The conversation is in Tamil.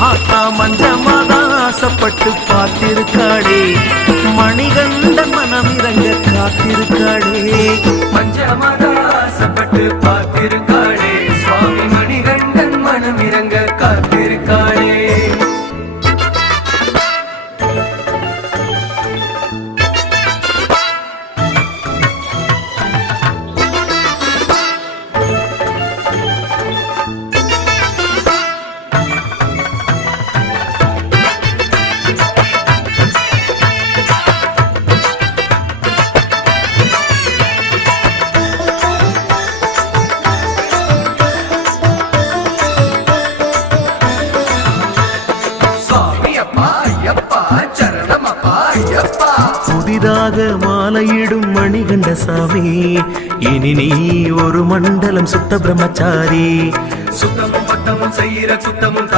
ஆத்தா மஞ்சமாதான் ஆசைப்பட்டு பார்த்திருக்காளே மணிகண்டன் மனம் இறங்க காத்திருக்காளே மஞ்சமாதான் ஆசைப்பட்டு பார்த்திருக்காளே சுவாமி மணிகண்டன் மனம் இறங்க காத்திருக்காளே புதிதாக மாலையிடும் மணிகண்ட சாமி இனி நீ ஒரு மண்டலம் சுத்த பிரம்மச்சாரி சுத்தமும் பத்தமும் செய்கிற சுத்தமும்